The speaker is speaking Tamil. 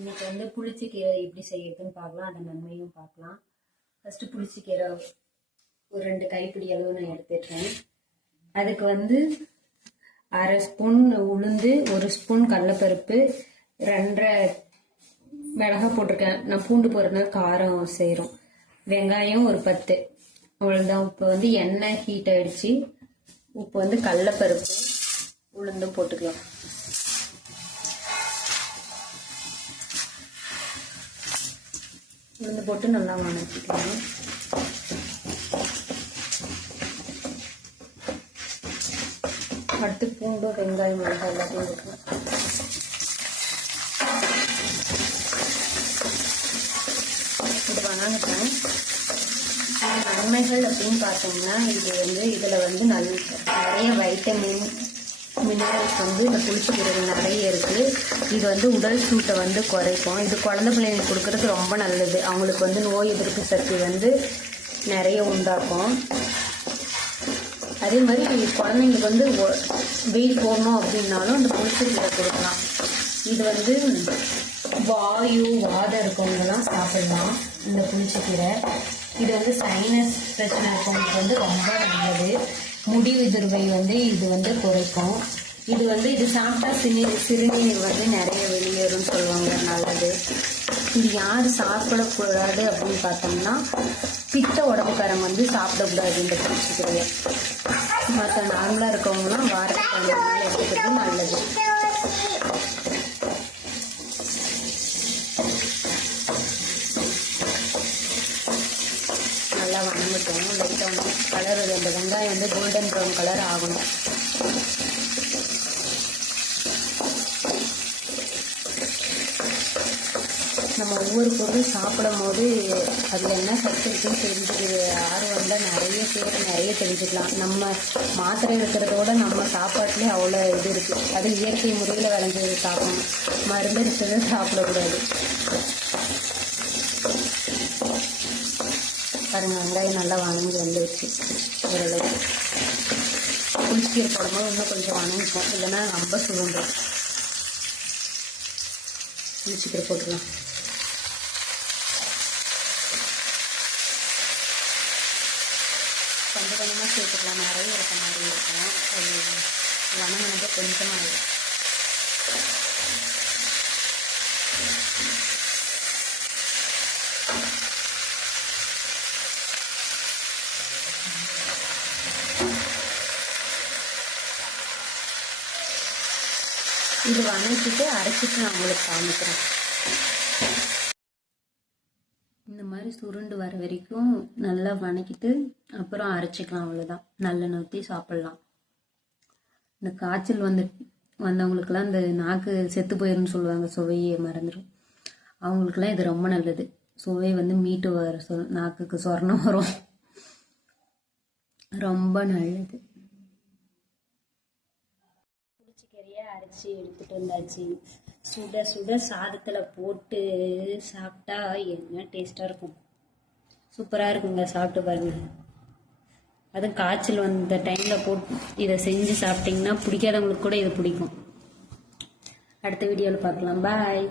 இன்னைக்கு வந்து புளிச்சக்கீரை எப்படி செய்யறதுன்னு பார்க்கலாம் அந்த நன்மையும் பார்க்கலாம். ஃபர்ஸ்ட் புளிச்சக்கீரை ஒரு ரெண்டு கைப்பிடி அளவு நான் எடுத்துட்டேன். அதுக்கு வந்து அரை ஸ்பூன் உளுந்து ஒரு ஸ்பூன் கடலப்பருப்பு ரெண்டரை மிளகாய் போட்டிருக்கேன். நான் பூண்டு போடுறதுனால காரம் செய்கிறோம் வெங்காயம் ஒரு பத்து. அவ்வளோதான் இப்போ வந்து எண்ணெய் ஹீட் ஆயிடுச்சு. இப்போ வந்து கடலப்பருப்பு உளுந்தும் போட்டுக்கலாம். உளுந்து போட்டு நல்லா வணக்கிக்கலாம். அடுத்து பூண்டு வெங்காயம் மிளகாய் எல்லாத்தையும் இருக்கும் இது வணங்கிட்டேன் நன்மைகள் அப்படின்னு பார்த்தோம்னா இது வந்து இதில் வந்து நல் நிறைய வைட்டமின் மினரல்ஸ் வந்து இந்த புளிச்சக்கீரையில் நிறைய இருக்குது இது வந்து உடல் சூட்டை வந்து குறைக்கும் இது குழந்தை பிள்ளைங்களுக்கு கொடுக்கறது ரொம்ப நல்லது அவங்களுக்கு வந்து நோய் எதிர்ப்பு சக்தி வந்து நிறைய உண்டாக்கும் அதே மாதிரி குழந்தைங்களுக்கு வந்து வெயில் போடணும் அப்படின்னாலும் இந்த புளிச்சக்கீரை கொடுக்கலாம் இது வந்து வாயு வாதம் இருக்கவங்கலாம் சாப்பிடலாம். இந்த புளிச்சக்கீரை இது வந்து சைனஸ் பிரச்சனை இருக்கவங்களுக்கு வந்து ரொம்ப நல்லது முடி உதிர்வை வந்து இது வந்து குறைக்கும். இது வந்து இது சாப்பிட்டா சிறு சிறுநீர் வந்து நிறைய வெளியேறும் சொல்லுவாங்க. நல்லது. இது யார் சாப்பிடக்கூடாது அப்படின்னு பார்த்தோம்னா பித்த உடம்புக்காரங்க வந்து சாப்பிடக்கூடாது இந்த மற்ற நார்மலாக இருக்கவங்கலாம் வாரத்துக்கு எடுத்துக்கிறது நல்லது. நல்லா வணங்கட்டும் லைட்டாக வந்து கலர் அந்த வெங்காயம் வந்து கோல்டன் ப்ரௌன் கலர் ஆகணும். நம்ம ஒவ்வொரு பொருளும் சாப்பிடும் போது அதில் என்ன சத்து இருக்குன்னு தெரிஞ்சுக்கிது ஆர்வம் வந்தால் நிறைய பேர் நிறைய தெரிஞ்சுக்கலாம். நம்ம மாத்திரை இருக்கிறதோட நம்ம சாப்பாட்டுலேயே அவ்வளோ இது இருக்குது அது இயற்கை முறையில் விளைஞ்சது சாப்பிடணும். மருந்து இருக்கிறத சாப்பிடக்கூடாது. பாருங்க வெங்காயம் நல்லா வணங்கி வந்துருச்சு ஓரளவுக்கு. புளிச்சீரை போடும்போது இன்னும் கொஞ்சம் வணங்கிக்கும் இல்லைன்னா ரொம்ப சுருண்டும் புளிச்சீரை போட்டுக்கலாம். கொஞ்சம் கொஞ்சமாக சேர்த்துக்கலாம். நிறைய இருக்க மாதிரி இருக்கும். அது வணங்கினது கொஞ்சமாக இருக்கும் இது வணக்கிட்டு அரைச்சிட்டு நான் உங்களுக்கு காமிக்கிறேன். இந்த மாதிரி சுருண்டு வர வரைக்கும் நல்லா வணக்கிட்டு அப்புறம் அரைச்சிக்கலாம் அவ்வளோதான் நல்லெண்ணெய் ஊற்றி சாப்பிட்லாம். இந்த காய்ச்சல் வந்து வந்தவங்களுக்கெல்லாம் இந்த நாக்கு செத்து போயிருன்னு சொல்லுவாங்க சுவையை மறந்துடும் அவங்களுக்கெல்லாம் இது ரொம்ப நல்லது. சுவை வந்து மீட்டு வர சொல் நாக்குக்கு சொர்ணம் வரும். ரொம்ப நல்லது. நிறைய அரைச்சி எடுத்துட்டு வந்தாச்சு. சுட சுட சாதத்தில் போட்டு சாப்பிட்டா என்ன டேஸ்ட்டாக இருக்கும்? சூப்பராக இருக்குங்க சாப்பிட்டு பாருங்க. அதுவும் காய்ச்சல் வந்த டைமில் போட்டு இதை செஞ்சு சாப்பிட்டிங்கன்னா பிடிக்காதவங்களுக்கு கூட இது பிடிக்கும். அடுத்த வீடியோவில் பார்க்கலாம். பாய்